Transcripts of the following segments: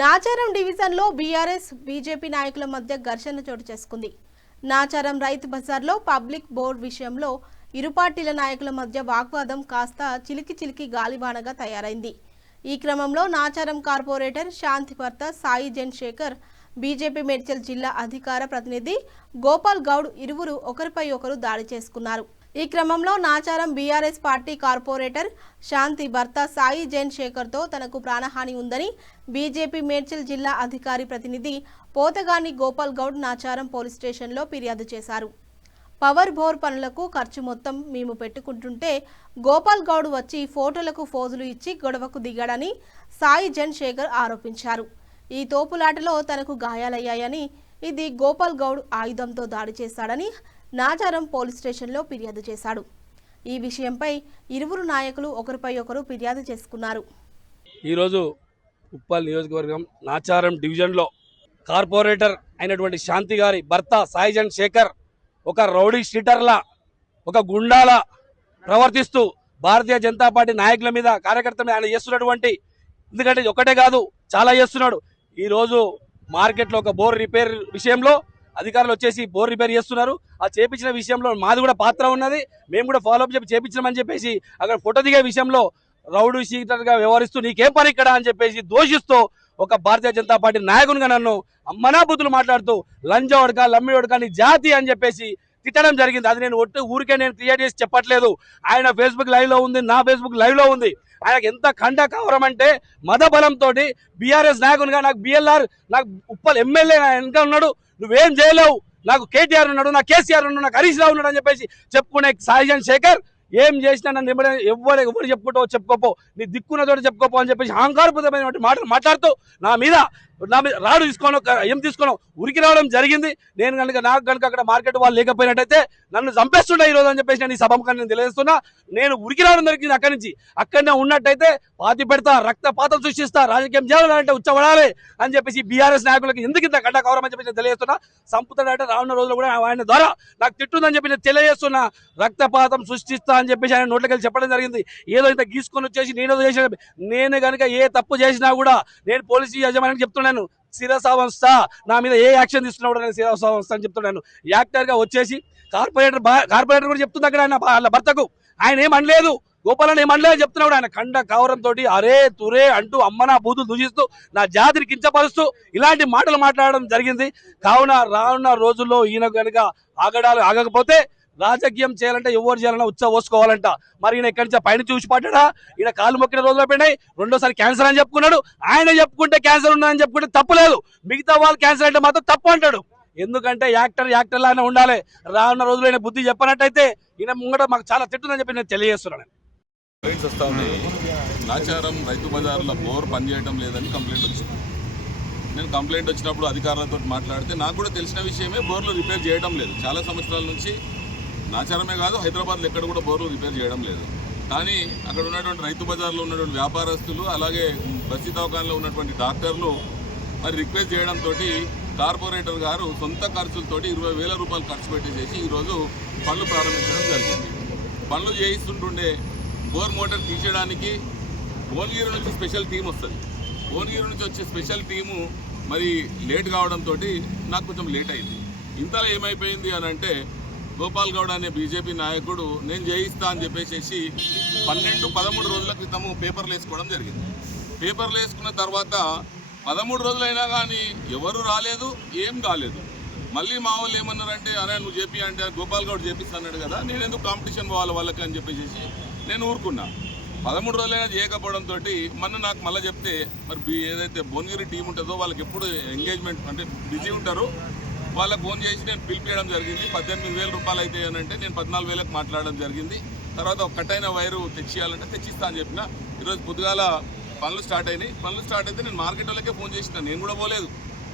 నాచారం డివిజన్లో BRS BJP నాయకుల మధ్య ఘర్షణ చోటు చేసుకుంది. నాచారం రైతు బజార్లో పబ్లిక్ బోర్డు విషయంలో ఇరు పార్టీల నాయకుల మధ్య వాగ్వాదం కాస్త చిలికి గాలివానగా తయారైంది. ఈ క్రమంలో నాచారం కార్పొరేటర్ శాంతి భర్త సాయి జెన్ శేఖర్, బీజేపీ మేడ్చల్ జిల్లా అధికార ప్రతినిధి గోపాల్ గౌడ్ ఇరువురు ఒకరిపై ఒకరు దాడి చేసుకున్నారు. ఈ క్రమంలో నాచారం బీఆర్ఎస్ పార్టీ కార్పొరేటర్ శాంతి భర్త సాయి జెన్ శేఖర్తో తనకు ప్రాణహాని ఉందని బీజేపీ మేడ్చల్ జిల్లా అధికారి ప్రతినిధి పోతగాని గోపాల్ గౌడ్ నాచారం పోలీస్ స్టేషన్లో ఫిర్యాదు చేశారు. పవర్ బోర్ పనులకు ఖర్చు మొత్తం మేము పెట్టుకుంటుంటే గోపాల్ గౌడ్ వచ్చి ఫోటోలకు ఫోజులు ఇచ్చి గొడవకు దిగాడని సాయి జెన్ శేఖర్ ఆరోపించారు. ఈ తోపులాటలో తనకు గాయాలయ్యాయని, ఇది గోపాల్ గౌడ్ ఆయుధంతో దాడి చేశాడని నాచారం పోలీస్ స్టేషన్లో ఫిర్యాదు చేశాడు. ఈ విషయంపై ఇరువురు నాయకులు ఒకరిపై ఒకరు ఫిర్యాదు చేసుకున్నారు. ఈరోజు ఉప్పల్ నియోజకవర్గం నాచారం డివిజన్లో కార్పొరేటర్ అయినటువంటి శాంతి గారి భర్త సాయి జెన్ శేఖర్ ఒక రౌడీ షీటర్లా, ఒక గుండాలా ప్రవర్తిస్తూ భారతీయ జనతా పార్టీ నాయకుల మీద, కార్యకర్తల మీద ఆయన చేస్తున్నటువంటి, ఎందుకంటే ఒకటే కాదు చాలా చేస్తున్నాడు. ఈరోజు మార్కెట్లో ఒక బోర్ రిపేర్ విషయంలో అధికారులు వచ్చేసి బోర్ రిపేర్ చేస్తున్నారు. ఆ చేపించిన విషయంలో మాది కూడా పాత్ర ఉన్నది, మేము కూడా ఫాలోఅప్ చెప్పి చేపించినామని చెప్పేసి అక్కడ ఫోటో దిగే విషయంలో రౌడీ షీటర్గా వ్యవహరిస్తూ నీకేం పని ఇక్కడ అని చెప్పేసి దోషిస్తూ ఒక భారతీయ జనతా పార్టీ నాయకునిగా నన్ను అమ్మనా బుద్ధులు మాట్లాడుతూ లంజోడక లమ్మిడోడక నీ జాతి అని చెప్పేసి తిట్టడం జరిగింది. అది నేను ఊరికే నేను క్రియేట్ చేసి చెప్పట్లేదు. ఆయన ఫేస్బుక్ లైవ్లో ఉంది, నా ఫేస్బుక్ లైవ్లో ఉంది. ఆయనకు ఎంత ఖండ కవరం అంటే మదబలంతో బీఆర్ఎస్ నాయకునిగా నాకు బిఎల్ఆర్, నాకు ఉప్పల్ ఎమ్మెల్యే వెనక ఉన్నాడు, నువ్వేం చేయలేవు, నాకు కేటీఆర్ ఉన్నాడు, నాకు కేసీఆర్ ఉన్నాడు, నాకు హరీష్ రావు ఉన్నాడు అని చెప్పేసి చెప్పుకునే సాయి జెన్ శేఖర్ ఏం చేసినా నన్ను ఎవరు చెప్పుకుంటావో చెప్పుకోపో, నీ దిక్కున్న చోట చెప్పుకోపో అని చెప్పేసి అహంకారపూరితమైన మాటలు మాట్లాడుతూ నా మీద రాడు తీసుకోను ఏం తీసుకోను ఉరికి రావడం జరిగింది. నేను కనుక నాకు కనుక అక్కడ మార్కెట్ వాళ్ళు లేకపోయినట్టయితే నన్ను చంపేస్తుండే ఈరోజు అని చెప్పేసి నేను ఈ సభముఖాన్ని నేను తెలియజేస్తున్నా. నేను ఉరికి రావడం జరిగింది అక్కడి నుంచి. అక్కడనే ఉన్నట్టయితే పాతి పెడతా, రక్తపాతం సృష్టిస్తా, రాజకీయం చేయాలంటే ఉచ్చబడాలి అని చెప్పేసి బీఆర్ఎస్ నాయకులకు ఎందుకు ఇంత గడ్డ కవరం అని చెప్పేసి నేను తెలియజేస్తున్నా. సంపుతాడంటే రానున్న రోజులు కూడా ఆయన ద్వారా నాకు తిట్టుందని చెప్పి నేను తెలియజేస్తున్నా. రక్తపాతం సృష్టిస్తా అని చెప్పేసి ఆయన నోట్లకెళ్ళి చెప్పడం జరిగింది. ఏదో ఇంత గీసుకొని వచ్చేసి నేను చేసిన, నేను కనుక ఏ తప్పు చేసినా కూడా నేను పోలీసు యజమానికి చెప్తున్నాను, శిరస వంస్థ నా మీద ఏ యాక్షన్ తీసుకున్నా నేను శిరస వంస్థ అని చెప్తున్నాను. యాక్టర్గా వచ్చేసి కార్పొరేటర్ కూడా చెప్తుంది అక్కడ ఆయన వాళ్ళ భర్తకు, ఆయన ఏమనలేదు, గోపాలని ఏమనలేదు చెప్తున్నాడు. ఆయన ఖండ కవరంతో అరే తురే అంటూ అమ్మనా బూతులు దూషిస్తూ నా జాతిని కించపరుస్తూ ఇలాంటి మాటలు మాట్లాడడం జరిగింది. కావున రానున్న రోజుల్లో ఈయన కనుక ఆగకపోతే రాజకీయం చేయాలంటే ఎవరు చేయాలన్నా ఉత్సవ పోసుకోవాలంట. మరి ఈయన ఇక్కడి నుంచి పైన చూసి పడ్డా, ఈయన కాలు మొక్కిన రోజులు పోయినాయి. రెండోసారి క్యాన్సర్ అని చెప్పుకున్నాడు. ఆయన చెప్పుకుంటే క్యాన్సర్ ఉన్నదని చెప్పుకుంటే తప్పు లేదు, మిగతా వాళ్ళు క్యాన్సర్ అంటే మాత్రం తప్పు అంటాడు. ఎందుకంటే యాక్టర్లా ఆయన ఉండాలి. రానున్న రోజులు ఈయన బుద్ధి చెప్పనట్టయితే ఈయన ముంగట మాకు చాలా తిట్టుందని చెప్పి నేను తెలియజేస్తున్నాను. నాచారం రైతు బజార్లో బోర్ పనిచేయడం లేదని కంప్లైంట్ వచ్చింది. నేను కంప్లైంట్ వచ్చినప్పుడు అధికారులతో మాట్లాడితే నాకు కూడా తెలిసిన విషయమే, బోర్లు రిపేర్ చేయడం లేదు. చాలా సంవత్సరాల నుంచి నాచారమే కాదు హైదరాబాద్లో ఎక్కడ కూడా బోర్లు రిపేర్ చేయడం లేదు. కానీ అక్కడ ఉన్నటువంటి రైతు బజార్లో ఉన్నటువంటి వ్యాపారస్తులు, అలాగే బస్తీ దవాఖానలో ఉన్నటువంటి డాక్టర్లు మరి రిక్వెస్ట్ చేయడంతో కార్పొరేటర్ గారు సొంత ఖర్చులతో 20,000 రూపాయలు ఖర్చు పెట్టేసేసి ఈరోజు పనులు ప్రారంభించడం జరిగింది. పనులు చేయిస్తుంటుండే బోర్ మోటార్ తీసేయడానికి భువనగిరి నుంచి స్పెషల్ టీం వస్తుంది. భువనగిరి నుంచి వచ్చే స్పెషల్ టీము మరి లేట్ కావడంతో నాకు కొంచెం లేట్ అయింది. ఇంతలో ఏమైపోయింది అని అంటే గోపాల్ గౌడ్ అనే బీజేపీ నాయకుడు నేను చేయిస్తా అని చెప్పేసి 12-13 రోజుల క్రితము పేపర్లు వేసుకోవడం జరిగింది. పేపర్లు వేసుకున్న తర్వాత 13 రోజులైనా కానీ ఎవరు రాలేదు, ఏం కాలేదు. మళ్ళీ మా వాళ్ళు ఏమన్నారంటే అరే నువ్వు చెప్పి అంటే గోపాల్ గౌడ్ చేపిస్తాన్నాడు కదా, నేను ఎందుకు కాంపిటీషన్ పోవాలి వాళ్ళకి అని చెప్పేసి నేను ఊరుకున్నా. 13 రోజులైనా చేయకపోవడంతో మొన్న నాకు మళ్ళీ చెప్తే మరి ఏదైతే భువనగిరి టీం ఉంటుందో వాళ్ళకి ఎప్పుడు ఎంగేజ్మెంట్ అంటే బిజీ ఉంటారు, వాళ్ళకు ఫోన్ చేసి నేను పిలిపించడం జరిగింది. 18,000 రూపాయలు అయితే అంటే నేను 14,000కు మాట్లాడడం జరిగింది. తర్వాత ఒక కట్టైన వైరు తెచ్చియాలంటే తెచ్చిస్తా అని చెప్పిన. ఈరోజు పొద్దుగాల పనులు స్టార్ట్ అయినాయి. పనులు స్టార్ట్ అయితే నేను మార్కెట్ వాళ్ళకే ఫోన్ చేసిన, నేను కూడా పోలేదు,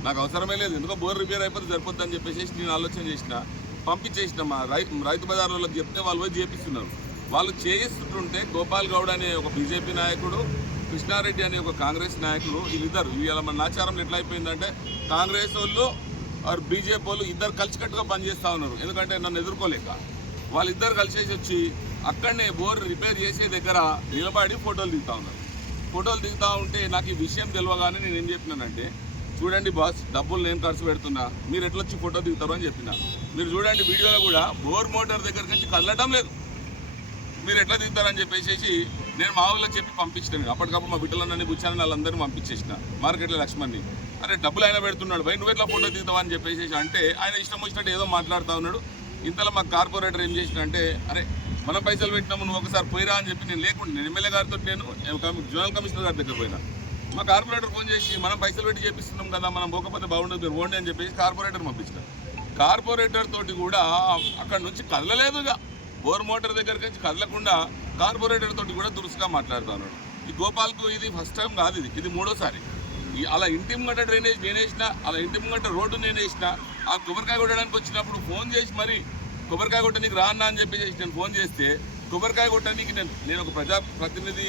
నాకు అవసరమే లేదు, ఎందుకో బోర్ రిపేర్ అయిపోతే సరిపోద్ది అని చెప్పేసి నేను ఆలోచన చేసిన, పంపించేసిన. మా రైతు బజార్ వాళ్ళకి చెప్తే వాళ్ళు పోయి చేపిస్తున్నారు. వాళ్ళు చేయిస్తుంటే గోపాల్ గౌడ్ అనే ఒక బీజేపీ నాయకుడు, కృష్ణారెడ్డి అనే ఒక కాంగ్రెస్ నాయకులు, వీళ్ళిద్దరు ఇవాళ మన నాచారంలో ఎట్లా అయిపోయిందంటే కాంగ్రెస్ వాళ్ళు ఆర్ బీజేపీ వాళ్ళు ఇద్దరు కలిసికట్టుగా పనిచేస్తూ ఉన్నారు. ఎందుకంటే నన్ను ఎదుర్కోలేక వాళ్ళిద్దరు కలిసేసి వచ్చి అక్కడనే బోర్ రిపేర్ చేసే దగ్గర నిలబడి ఫోటోలు దిగుతూ ఉన్నారు. ఫోటోలు దిగుతూ ఉంటే నాకు ఈ విషయం తెలియగానే నేను ఏం చెప్పినానంటే, చూడండి బాస్, డబ్బులు నేను ఖర్చు పెడుతున్నా, మీరు ఎట్లా వచ్చి ఫోటో దిగుతారు అని చెప్పిన. మీరు చూడండి వీడియోలో కూడా బోర్ మోటార్ దగ్గరికి నుంచి కదలటం లేదు, మీరు ఎట్లా దిగుతారని చెప్పేసి నేను మా ఊళ్ళో చెప్పి పంపించాను. అప్పటికప్పుడు మా బిడ్డలన్నీ కూర్చొని వాళ్ళందరినీ పంపించేసిన మార్కెట్లో లక్ష్మణ్ని. అరే డబ్బులు ఆయన పెడుతున్నాడు భయ్, నువ్వు ఎట్లా ఫోటో దిగుతావా అని చెప్పేసి అంటే ఆయన ఇష్టం వచ్చినట్టు ఏదో మాట్లాడుతూ ఉన్నాడు. ఇంతలో మా కార్పొరేటర్ ఏం చేసిన అంటే, అరే మనం పైసలు పెట్టినాము, నువ్వు ఒకసారి పోయిరా అని చెప్పి నేను లేకుండా నేను ఎమ్మెల్యే గారితో నేను జోనల్ కమిషనర్ గారి దగ్గర పోయినా. మా కార్పొరేటర్ ఫోన్ చేసి మనం పైసలు పెట్టి చేపిస్తున్నాం కదా, మనం పోకపోతే బాగుండదు, మీరు ఓండి అని చెప్పేసి కార్పొరేటర్ పంపించిన. కార్పొరేటర్ తోటి కూడా అక్కడ నుంచి కదలలేదుగా, బోర్ మోటార్ దగ్గరికి నుంచి కదలకుండా కార్పొరేటర్ తోటి కూడా దురుసుగా మాట్లాడుతున్నాడు. ఈ గోపాల్కు ఇది ఫస్ట్ టైం కాదు, ఇది మూడోసారి. అలా ఇంటి ముంగట డ్రైనేజ్ నేను వేసిన, అలా ఇంటి ముంగట రోడ్డు నేను వేసిన. ఆ కొబ్బరికాయ కొట్టడానికి వచ్చినప్పుడు ఫోన్ చేసి మరి కొబ్బరికాయ కొట్టడానికి రాన్నా అని చెప్పేసి నేను ఫోన్ చేస్తే, కొబ్బరికాయ కొట్టడానికి నేను ఒక ప్రజాప్రతినిధి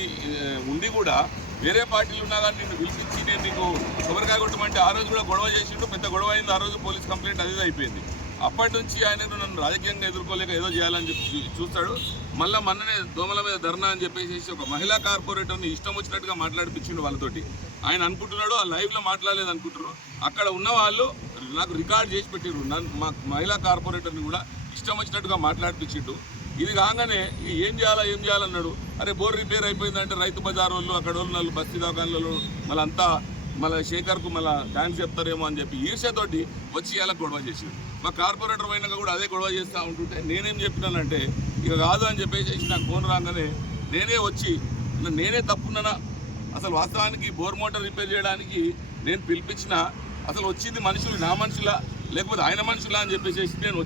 ఉండి కూడా వేరే పార్టీలు ఉన్నా కానీ నిన్ను పిలిపించి నేను నీకు కొబ్బరికాయ కొట్టమంటే ఆ రోజు కూడా గొడవ చేసిండు, పెద్ద గొడవ అయింది. ఆ రోజు పోలీస్ కంప్లైంట్ అది అయిపోయింది. అప్పటి నుంచి ఆయనను నన్ను రాజకీయంగా ఎదుర్కోలేక ఏదో చేయాలని చెప్పి చూస్తాడు. మళ్ళీ మొన్ననే దోమల మీద ధర్నా అని చెప్పేసి ఒక మహిళా కార్పొరేటర్ని ఇష్టం వచ్చినట్టుగా మాట్లాడిపించిండు వాళ్ళతోటి. ఆయన అనుకుంటున్నాడు ఆ లైవ్లో మాట్లాడలేదు అనుకుంటున్నారు. అక్కడ ఉన్న వాళ్ళు నాకు రికార్డ్ చేసి పెట్టిర్రు, మా మహిళా కార్పొరేటర్ని కూడా ఇష్టం వచ్చినట్టుగా మాట్లాడిపించిండు. ఇది కాగానే ఏం చేయాలన్నాడు. అరే బోర్ రిపేర్ అయిపోయిందంటే రైతు బజార్ వాళ్ళు అక్కడ వాళ్ళు బస్తీ దవాఖానలు మళ్ళీ అంతా మళ్ళీ శేఖర్కు మళ్ళీ థ్యాంక్స్ చెప్తారేమో అని చెప్పి ఈర్ష్యతోటి వచ్చి ఇలా గొడవ చేసిండు. మా కార్పొరేటర్ పోయినాక కూడా అదే గొడవ చేస్తూ ఉంటుంటే నేనేం చెప్పినానంటే, ఇక కాదు అని చెప్పేసి నాకు ఫోన్ రాగానే నేనే వచ్చి నేనే తప్పున్నానా, అసలు వాస్తవానికి బోర్ మోటార్ రిపేర్ చేయడానికి నేను పిలిపించిన, అసలు వచ్చింది మనుషులు నా మనుషులా లేకపోతే ఆయన మనుషులా అని చెప్పేసి నేను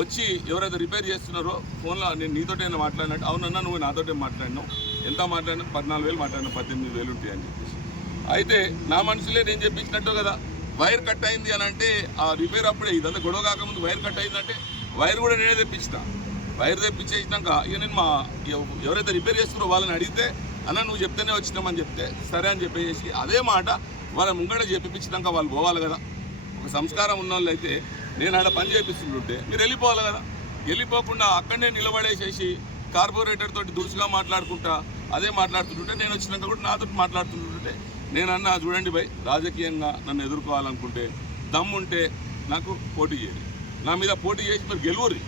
వచ్చి ఎవరైతే రిపేర్ చేస్తున్నారో ఫోన్లో నేను నీతోటే మాట్లాడినట్టు, అవునన్నా నువ్వు నాతోటే మాట్లాడినావు, ఎంత మాట్లాడినా 14,000 మాట్లాడినా 18,000 ఉంటాయి అని చెప్పేసి. అయితే నా మనుషులే నేను చెప్పించినట్టు కదా. వైర్ కట్ అయింది అని అంటే ఆ రిపేర్ అప్పుడే ఇదంతా గొడవ కాకముందు వైర్ కట్ అయిందంటే వైర్ కూడా నేనే తెప్పించిన. వైర్ తెప్పించేసినాక ఇక నేను ఎవరైతే రిపేర్ చేస్తున్నారో వాళ్ళని అడిగితే, అన్న నువ్వు చెప్తేనే వచ్చినామని చెప్తే సరే అని చెప్పేసి అదే మాట వాళ్ళ ముంగడ చెప్పించినాక వాళ్ళు పోవాలి కదా. ఒక సంస్కారం ఉన్న వాళ్ళు అయితే నేను ఆడ పని చేపిస్తుంటే మీరు వెళ్ళిపోవాలి కదా. వెళ్ళిపోకుండా అక్కడనే నిలబడేసేసి కార్పొరేటర్ తోటి దురుసుగా మాట్లాడుకుంటా అదే మాట్లాడుతుంటే నేను వచ్చినాక కూడా నాతో మాట్లాడుతుంటే నేనన్నా, చూడండి భయ్, రాజకీయంగా నన్ను ఎదుర్కోవాలనుకుంటే దమ్ముంటే నాకు పోటీ చేయాలి, నా మీద పోటీ చేసి మీరు గెలువురి,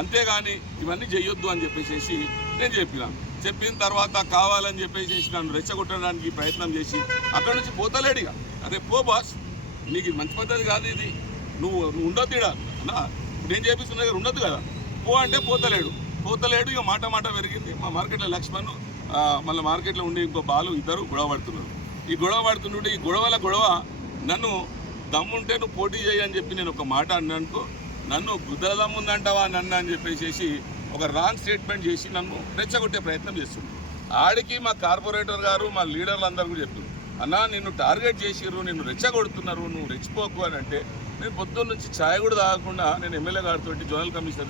అంతేగాని ఇవన్నీ చేయొద్దు అని చెప్పేసి నేను చెప్పిన తర్వాత కావాలని చెప్పేసి నన్ను రెచ్చగొట్టడానికి ప్రయత్నం చేసి అక్కడ నుంచి పోతలేడిగా. అరే పో బాస్, నీకు ఇది మంచి పద్ధతి కాదు, ఇది నువ్వు ఉండొద్దు ఇడా అన్నా, నేను చేపిస్తున్న దగ్గర ఉండొద్దు కదా. పో అంటే పోతలేడు. ఇక మాట పెరిగింది. మా మార్కెట్లో లక్ష్మణ్ మళ్ళీ మార్కెట్లో ఉండే ఇంకో బాలు ఇద్దరు గొడవ పడుతున్నారు. ఈ గొడవ నన్ను దమ్ముంటే నువ్వు పోటీ చేయి అని చెప్పి నేను ఒక మాట అన్నానుకో, నన్ను గుద్దల దమ్ముందంటావా నన్ను అని చెప్పేసి ఒక రాంగ్ స్టేట్మెంట్ చేసి నన్ను రెచ్చగొట్టే ప్రయత్నం చేస్తుంది. ఆడికి మా కార్పొరేటర్ గారు మా లీడర్లు అందరూ కూడా చెప్పారు, అన్నా నిన్ను టార్గెట్ చేసిర్రు, నిన్ను రెచ్చగొడుతున్నారు, నువ్వు రెచ్చిపోకు అని అంటే నేను పొద్దున్న నుంచి ఛాయ్ కూడా తాగకుండా నేను ఎమ్మెల్యే గారితో జోనల్ కమిషనర్